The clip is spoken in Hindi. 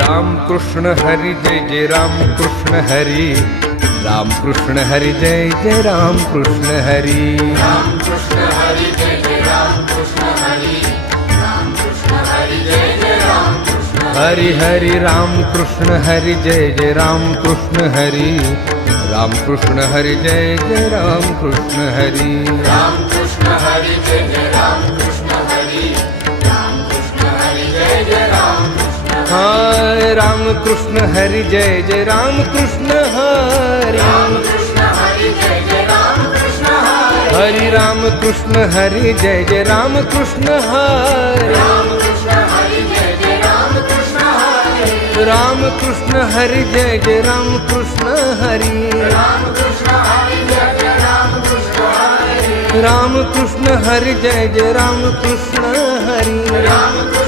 राम कृष्ण हरी जय जय राम कृष्ण हरी, राम कृष्ण हरी जय जय राम कृष्ण हरी, राम कृष्ण हरी जय जय राम कृष्ण हरी, राम कृष्ण हरी जय जय राम कृष्ण हरि हरि राम कृष्ण हरि जय जय राम कृष्ण हरि, राम कृष्ण हरि जय जय राम कृष्ण हरि, राम कृष्ण हरी जय जय राम कृष्ण हरी, राम कृष्ण हरी जय जय राम कृष्ण हाय राम कृष्ण हरि जय जय राम कृष्ण हरि, राम कृष्ण हरी जय जय राम कृष्ण हरी, हरि राम कृष्ण हरि जय जय राम कृष्ण हरि, राम कृष्ण हरी जय जय राम कृष्ण हरी, राम कृष्ण हरि जय जय राम कृष्ण हरि, राम कृष्ण हरी जय जय राम कृष्ण हरी, राम कृष्ण हरि जय जय राम कृष्ण हरि, राम